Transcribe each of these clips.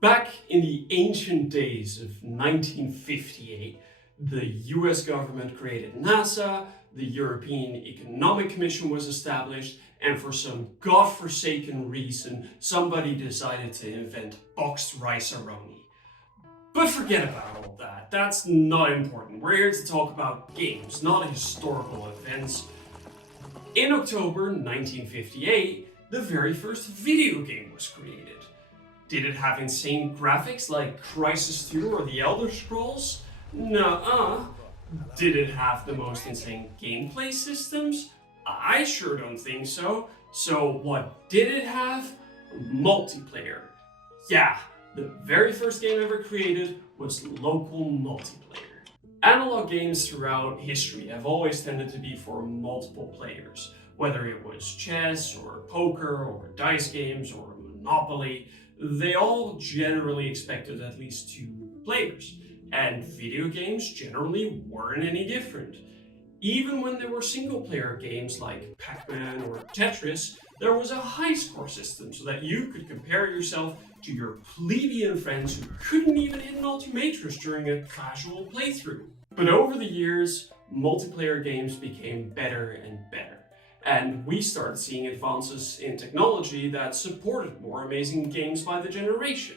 Back in the ancient days of 1958, the US government created NASA, the European Economic Commission was established, and for some godforsaken reason, somebody decided to invent boxed rice-a-roni. But forget about all that, that's not important. We're here to talk about games, not historical events. In October 1958, the very first video game was created. Did it have insane graphics like Crysis 2 or The Elder Scrolls? Nuh-uh. Did it have the most insane gameplay systems? I sure don't think so. So what did it have? Multiplayer. Yeah, the very first game ever created was local multiplayer. Analog games throughout history have always tended to be for multiple players, whether it was chess or poker or dice games or Monopoly. They all generally expected at least 2 players, and video games generally weren't any different. Even when there were single-player games like Pac-Man or Tetris, there was a high-score system so that you could compare yourself to your plebeian friends who couldn't even hit an Ultimatrix during a casual playthrough. But over the years, multiplayer games became better and better. And we started seeing advances in technology that supported more amazing games by the generation.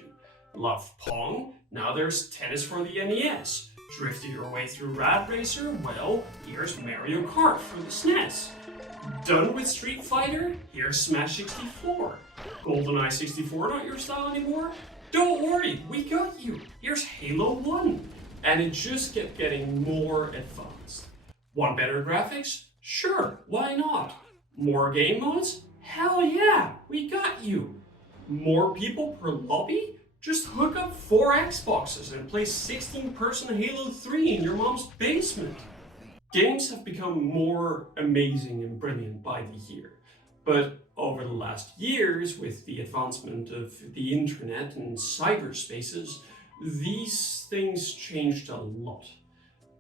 Love Pong? Now there's tennis for the NES. Drifted your way through Rad Racer? Well, here's Mario Kart for the SNES. Done with Street Fighter? Here's Smash 64. GoldenEye 64 not your style anymore? Don't worry, we got you. Here's Halo 1. And it just kept getting more advanced. Want better graphics? Sure, why not? More game modes? Hell yeah, we got you. More people per lobby? Just hook up 4 Xboxes and play 16-person Halo 3 in your mom's basement. Games have become more amazing and brilliant by the year. But over the last years, with the advancement of the internet and cyberspaces, these things changed a lot.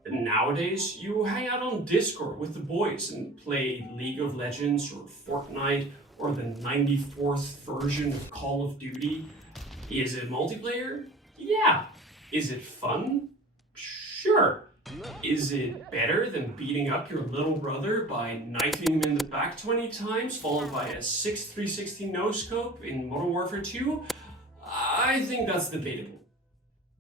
Nowadays, you hang out on Discord with the boys and play League of Legends or Fortnite or the 94th version of Call of Duty. Is it multiplayer? Yeah. Is it fun? Sure. Is it better than beating up your little brother by knifing him in the back 20 times followed by a 6.360 no-scope in Modern Warfare 2? I think that's debatable.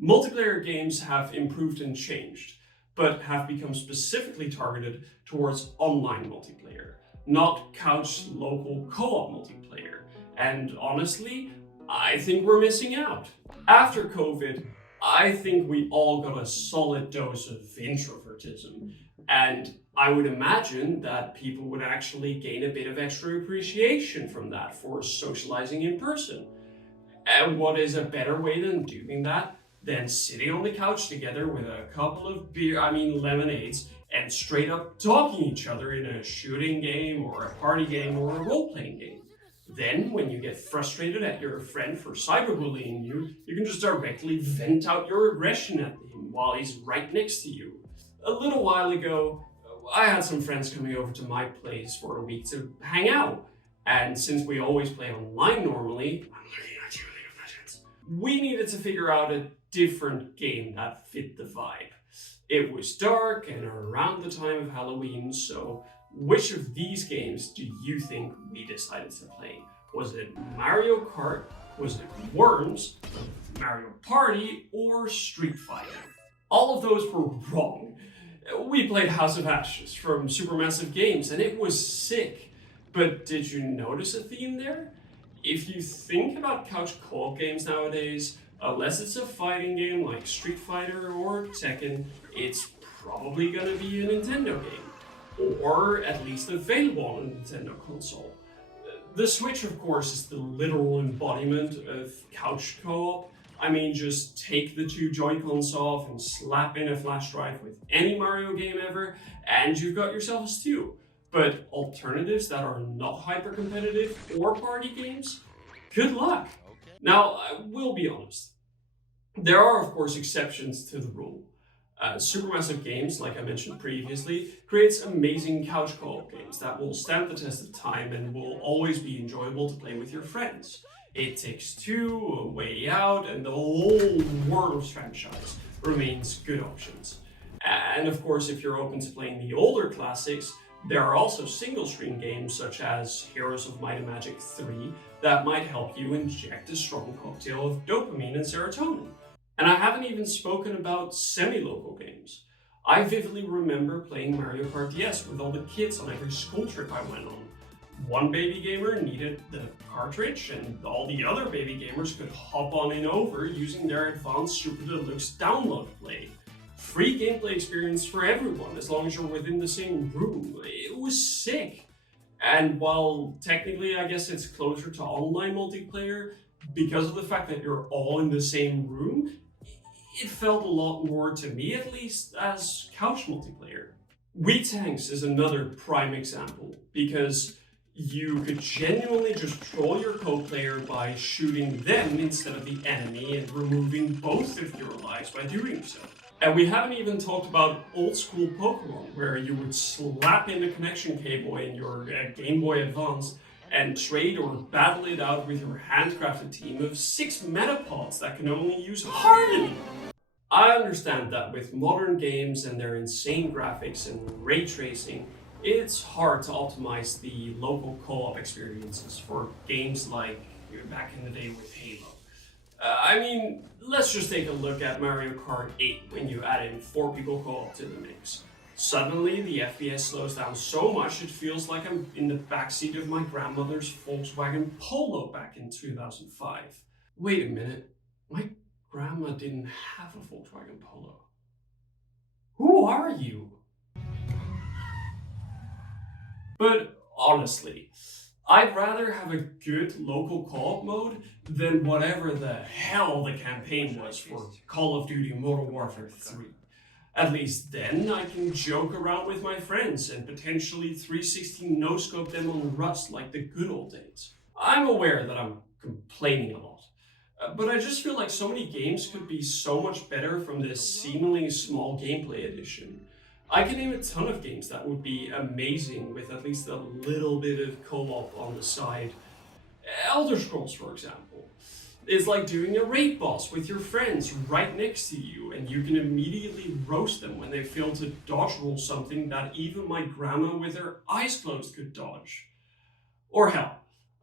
Multiplayer games have improved and changed, but have become specifically targeted towards online multiplayer, not couch local co-op multiplayer. And honestly, I think we're missing out. After COVID, I think we all got a solid dose of introvertism, and I would imagine that people would actually gain a bit of extra appreciation from that for socializing in person. And what is a better way than doing that than sitting on the couch together with a couple of lemonades, and straight up talking each other in a shooting game or a party game or a role-playing game. Then, when you get frustrated at your friend for cyberbullying you, you can just directly vent out your aggression at him while he's right next to you. A little while ago, I had some friends coming over to my place for a week to hang out, and since we always play online normally, I'm looking at you, League of Legends, we needed to figure out a different game that fit the vibe. It was dark and around the time of Halloween, so which of these games do you think we decided to play? Was it Mario Kart? Was it Worms? Mario Party? Or Street Fighter? All of those were wrong. We played House of Ashes from Supermassive Games and it was sick. But did you notice a theme there? If you think about couch co-op games nowadays, unless it's a fighting game like Street Fighter or Tekken, it's probably gonna be a Nintendo game, or at least available on a Nintendo console. The Switch, of course, is the literal embodiment of couch co-op. I mean, just take the 2 Joy-Cons off and slap in a flash drive with any Mario game ever, and you've got yourself a stew. But alternatives that are not hyper-competitive or party games? Good luck! Now, I will be honest. There are, of course, exceptions to the rule. Supermassive Games, like I mentioned previously, creates amazing couch co-op games that will stand the test of time and will always be enjoyable to play with your friends. It Takes Two, A Way Out, and the whole Worms franchise remains good options. And of course, if you're open to playing the older classics, there are also single-screen games such as Heroes of Might and Magic 3 that might help you inject a strong cocktail of dopamine and serotonin. And I haven't even spoken about semi-local games. I vividly remember playing Mario Kart DS with all the kids on every school trip I went on. One baby gamer needed the cartridge, and all the other baby gamers could hop on and over using their advanced Super Deluxe download play. Free gameplay experience for everyone as long as you're within the same room. It was sick. And while technically I guess it's closer to online multiplayer, because of the fact that you're all in the same room, it felt a lot more, to me at least, as couch multiplayer. Wii Tanks is another prime example, because you could genuinely just troll your co-player by shooting them instead of the enemy and removing both of your lives by doing so. And we haven't even talked about old school Pokemon, where you would slap in a connection cable in your Game Boy Advance and trade or battle it out with your handcrafted team of 6 Metapods that can only use Harden. I understand that with modern games and their insane graphics and ray tracing, it's hard to optimize the local co-op experiences for games like back in the day with Halo. I mean, let's just take a look at Mario Kart 8 when you add in 4 people co-op to the mix. Suddenly, the FPS slows down so much it feels like I'm in the backseat of my grandmother's Volkswagen Polo back in 2005. Wait a minute, my grandma didn't have a Volkswagen Polo. Who are you? But honestly, I'd rather have a good local co-op mode than whatever the hell the campaign was for Call of Duty Modern Warfare 3. At least then I can joke around with my friends and potentially 360 no-scope them on Rust like the good old days. I'm aware that I'm complaining a lot, but I just feel like so many games could be so much better from this seemingly small gameplay addition. I can name a ton of games that would be amazing with at least a little bit of co-op on the side. Elder Scrolls, for example. It's like doing a raid boss with your friends right next to you, and you can immediately roast them when they fail to dodge roll something that even my grandma with her eyes closed could dodge. Or hell,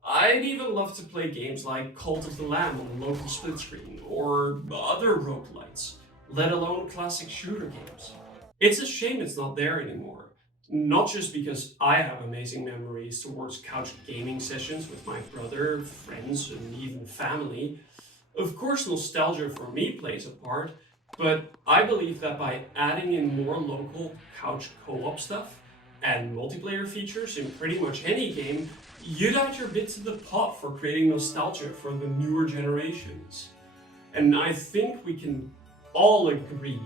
I'd even love to play games like Cult of the Lamb on local split screen, or other roguelites, let alone classic shooter games. It's a shame it's not there anymore. Not just because I have amazing memories towards couch gaming sessions with my brother, friends, and even family. Of course, nostalgia for me plays a part, but I believe that by adding in more local couch co-op stuff and multiplayer features in pretty much any game, you'd add your bit to the pot for creating nostalgia for the newer generations. And I think we can all agree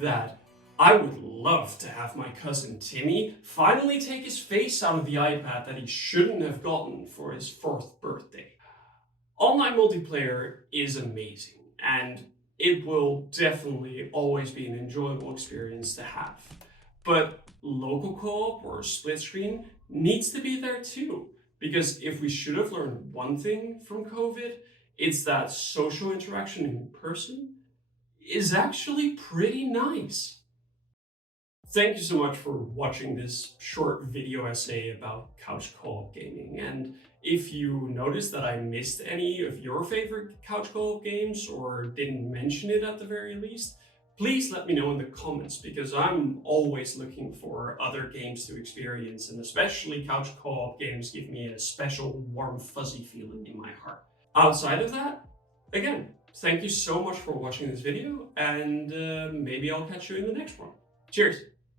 that I would love to have my cousin Timmy finally take his face out of the iPad that he shouldn't have gotten for his 4th birthday. Online multiplayer is amazing, and it will definitely always be an enjoyable experience to have. But local co-op or split screen needs to be there too, because if we should have learned one thing from COVID, it's that social interaction in person is actually pretty nice. Thank you so much for watching this short video essay about couch co-op gaming. And if you noticed that I missed any of your favorite couch co-op games or didn't mention it at the very least, please let me know in the comments, because I'm always looking for other games to experience, and especially couch co-op games give me a special warm fuzzy feeling in my heart. Outside of that, again, thank you so much for watching this video, and maybe I'll catch you in the next one. Cheers!